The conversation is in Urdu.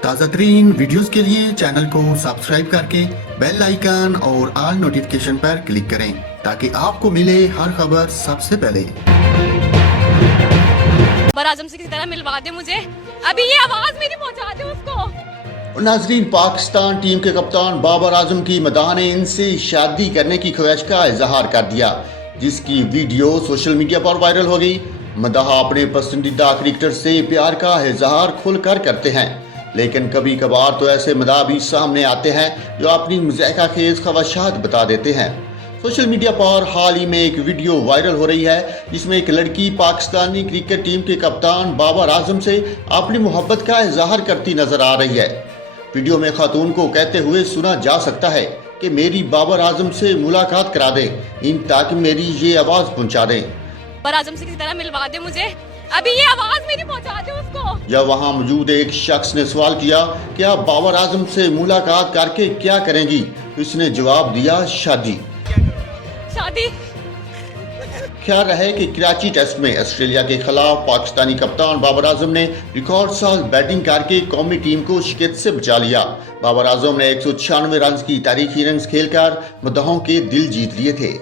تازہ ترین ویڈیوز کے لیے چینل کو سبسکرائب کر کے بیل آئیکن اور آل نوٹیفیکیشن پر کلک کریں تاکہ آپ کو ملے ہر خبر سب سے پہلے۔ بابر اعظم سے کسی طرح ملوا دے مجھے، ابھی یہ آواز میری پہنچا دے اس کو۔ ناظرین، پاکستان ٹیم کے کپتان بابر اعظم کی مداح نے ان سے شادی کرنے کی خواہش کا اظہار کر دیا، جس کی ویڈیو سوشل میڈیا پر وائرل ہو گئی۔ مداح اپنے پسندیدہ کرکٹر سے پیار کا اظہار کھل کر کرتے ہیں، لیکن کبھی کبھار تو ایسے مداح بھی سامنے آتے ہیں جو اپنی مضحکہ خیز خواہشات بتا دیتے ہیں۔ سوشل میڈیا پر حال ہی میں ایک ویڈیو وائرل ہو رہی ہے جس میں ایک لڑکی پاکستانی کرکٹ ٹیم کے کپتان بابر اعظم سے اپنی محبت کا اظہار کرتی نظر آ رہی ہے۔ ویڈیو میں خاتون کو کہتے ہوئے سنا جا سکتا ہے کہ میری بابر اعظم سے ملاقات کرا دیں تاکہ میری یہ آواز پہنچا دیں۔ بابر اعظم سے کسی طرح ملوا دے مجھے، ابھی یہ آواز میری پہنچا دے اس کو۔ جب وہاں موجود ایک شخص نے سوال کیا کہ آپ بابر اعظم سے ملاقات کر کے کیا کریں گی، تو اس نے جواب دیا شادی۔ شادی۔ خیال رہے کہ کراچی ٹیسٹ میں آسٹریلیا کے خلاف پاکستانی کپتان بابر اعظم نے ریکارڈ ساز بیٹنگ کر کے قومی ٹیم کو شکست سے بچا لیا۔ بابر اعظم نے 196 رنز کی تاریخی اننگز کھیل کر مداحوں کے دل جیت لیے تھے۔